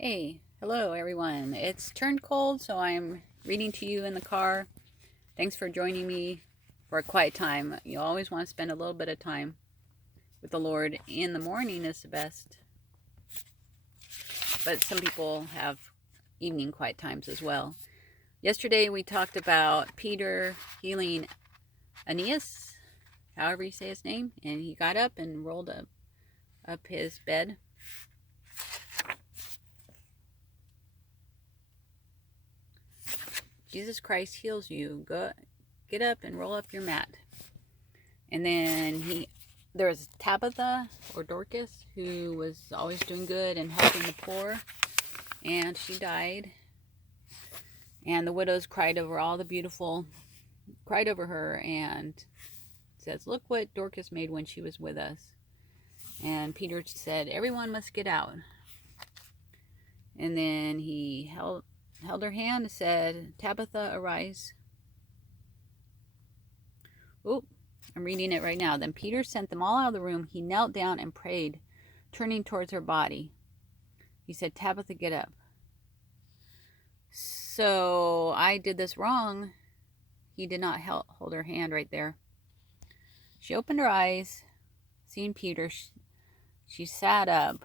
Hey, hello everyone. It's turned cold, so I'm reading to you in the car. Thanks for joining me for a quiet time. You always want to spend a little bit of time with the Lord. In the morning is the best, but some people have evening quiet times as well. Yesterday we talked about Peter healing Aeneas, however you say his name, and he got up and rolled up his bed. Jesus Christ heals you. Go, get up and roll up your mat. And then there was Tabitha or Dorcas, who was always doing good and helping the poor, and she died. And the widows cried over her and says, "Look what Dorcas made when she was with us." And Peter said, "Everyone must get out." And then he held her hand and said, "Tabitha, arise." Oop. I'm reading it right now. Then Peter sent them all out of the room. He knelt down and prayed, turning towards her body. He said, "Tabitha, get up." So I did this wrong. He did not hold her hand right there. She opened her eyes, seeing Peter. She sat up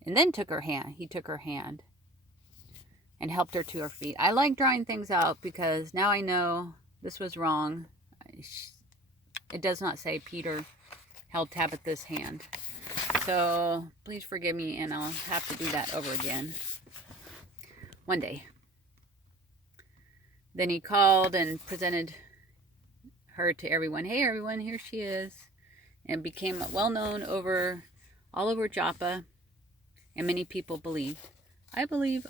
and then took her hand. He took her hand and helped her to her feet. I like drawing things out because now I know this was wrong. It does not say Peter held Tabitha's hand. So please forgive me, and I'll have to do that over again one day. Then he called and presented her to everyone. "Hey everyone, here she is." And became well known all over Joppa, and many people believed. I believe.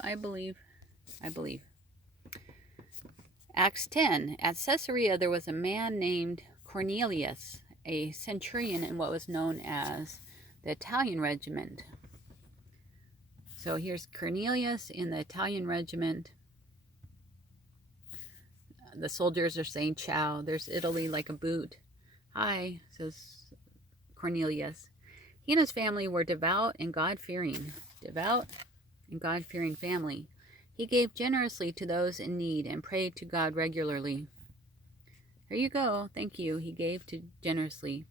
Acts 10. At Caesarea there was a man named Cornelius, a centurion in what was known as the Italian regiment. So here's Cornelius in the Italian regiment. The soldiers are saying ciao. There's Italy like a boot. "Hi," says Cornelius. He and his family were devout and God-fearing family. He gave generously to those in need and prayed to God regularly. Here you go. Thank you. He gave generously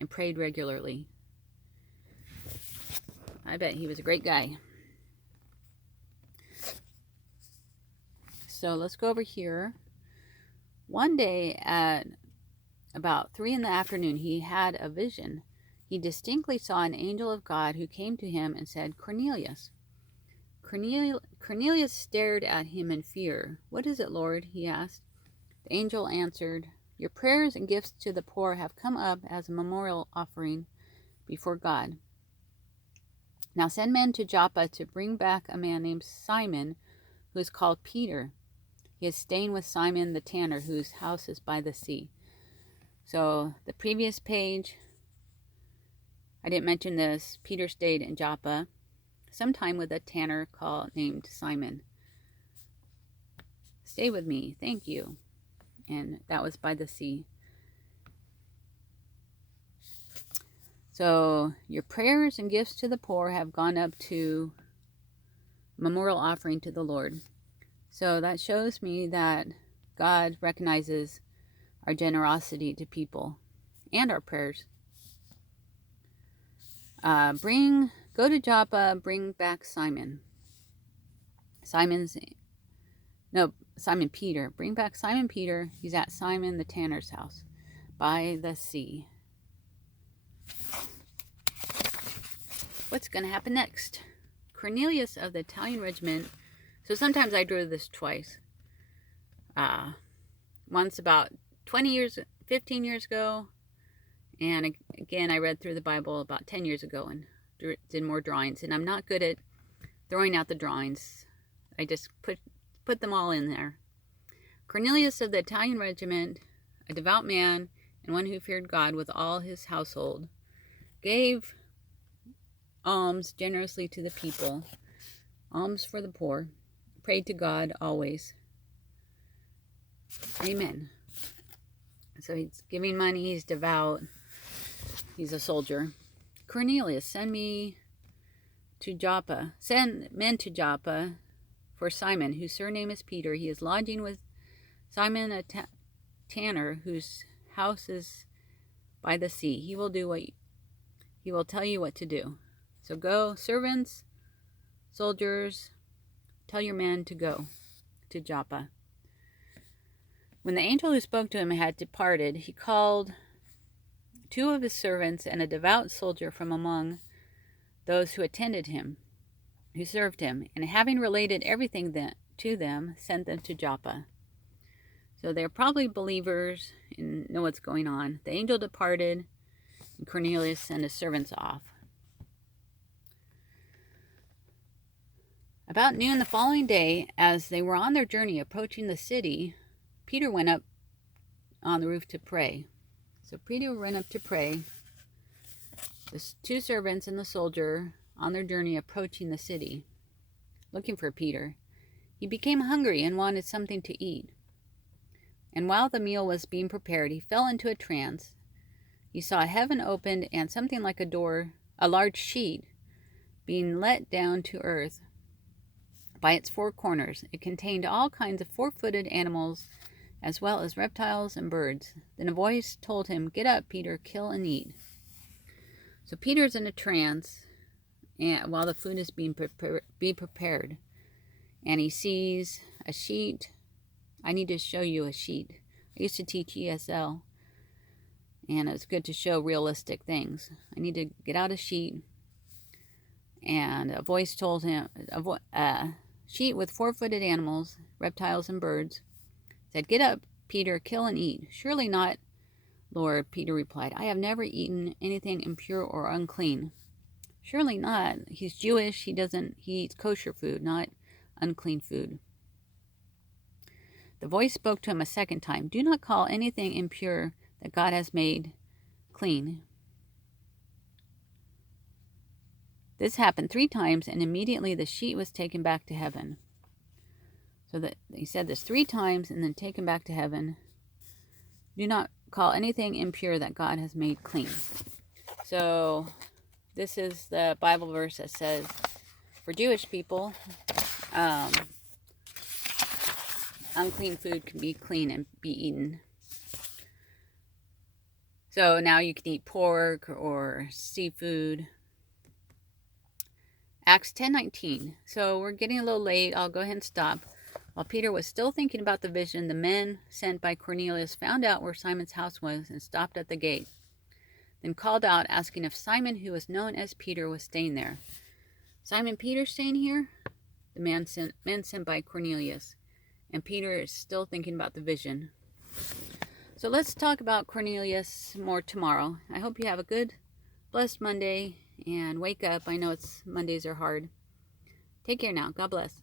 and prayed regularly. I bet he was a great guy. So let's go over here. One day at about 3 p.m, he had a vision. He distinctly saw an angel of God who came to him and said, "Cornelius." Cornelius stared at him in fear. "What is it, Lord?" he asked. The angel answered, "Your prayers and gifts to the poor have come up as a memorial offering before God. Now send men to Joppa to bring back a man named Simon, who is called Peter. He is staying with Simon the tanner, whose house is by the sea." So the previous page, I didn't mention this. Peter stayed in Joppa sometime with a tanner named Simon. "Stay with me, thank you." And that was by the sea. So your prayers and gifts to the poor have gone up to memorial offering to the Lord. So that shows me that God recognizes our generosity to people and our prayers. Go to Joppa, bring back Simon Peter. Bring back Simon Peter. He's at Simon the tanner's house by the sea. What's going to happen next? Cornelius of the Italian regiment. So sometimes I drew this twice. Once about 15 years ago. And again, I read through the Bible about 10 years ago and did more drawings. And I'm not good at throwing out the drawings. I just put them all in there. Cornelius of the Italian regiment, a devout man and one who feared God with all his household, gave alms generously to the people, alms for the poor, prayed to God always. Amen. So he's giving money, he's devout, he's a soldier. "Cornelius, send me to Joppa. Send men to Joppa for Simon, whose surname is Peter. He is lodging with Simon, a tanner, whose house is by the sea. He will tell you what to do. So go, servants, soldiers, tell your men to go to Joppa." When the angel who spoke to him had departed, he called 2 of his servants and a devout soldier from among those who attended him, who served him, and having related everything to them, sent them to Joppa. So they're probably believers and know what's going on. The angel departed, and Cornelius sent his servants off. About noon the following day, as they were on their journey approaching the city, Peter went up on the roof to pray. So Peter went up to pray. The 2 servants and the soldier on their journey approaching the city, looking for Peter. He became hungry and wanted something to eat. And while the meal was being prepared, he fell into a trance. He saw heaven opened and something like a door, a large sheet, being let down to earth by its 4 corners. It contained all kinds of 4-footed animals, as well as reptiles and birds. Then a voice told him, "Get up, Peter, kill and eat." So Peter's in a trance while the food is being prepared. And he sees a sheet. I need to show you a sheet. I used to teach ESL, and it's good to show realistic things. I need to get out a sheet. And a voice told him, a sheet with 4-footed animals, reptiles, and birds, said, "Get up, Peter, kill and eat." "Surely not, Lord," Peter replied. "I have never eaten anything impure or unclean." Surely not. He's Jewish. He eats kosher food, not unclean food. The voice spoke to him a second time. "Do not call anything impure that God has made clean." This happened 3 times, and immediately the sheet was taken back to heaven. So that he said this 3 times and then taken back to heaven. Do not call anything impure that God has made clean. So this is the Bible verse that says, for Jewish people, unclean food can be clean and be eaten. So now you can eat pork or seafood. Acts 10:19. So we're getting a little late. I'll go ahead and stop. While Peter was still thinking about the vision, the men sent by Cornelius found out where Simon's house was and stopped at the gate. Then called out, asking if Simon, who was known as Peter, was staying there. "Simon Peter staying here?" The men sent by Cornelius. And Peter is still thinking about the vision. So let's talk about Cornelius more tomorrow. I hope you have a good, blessed Monday and wake up. I know Mondays are hard. Take care now. God bless.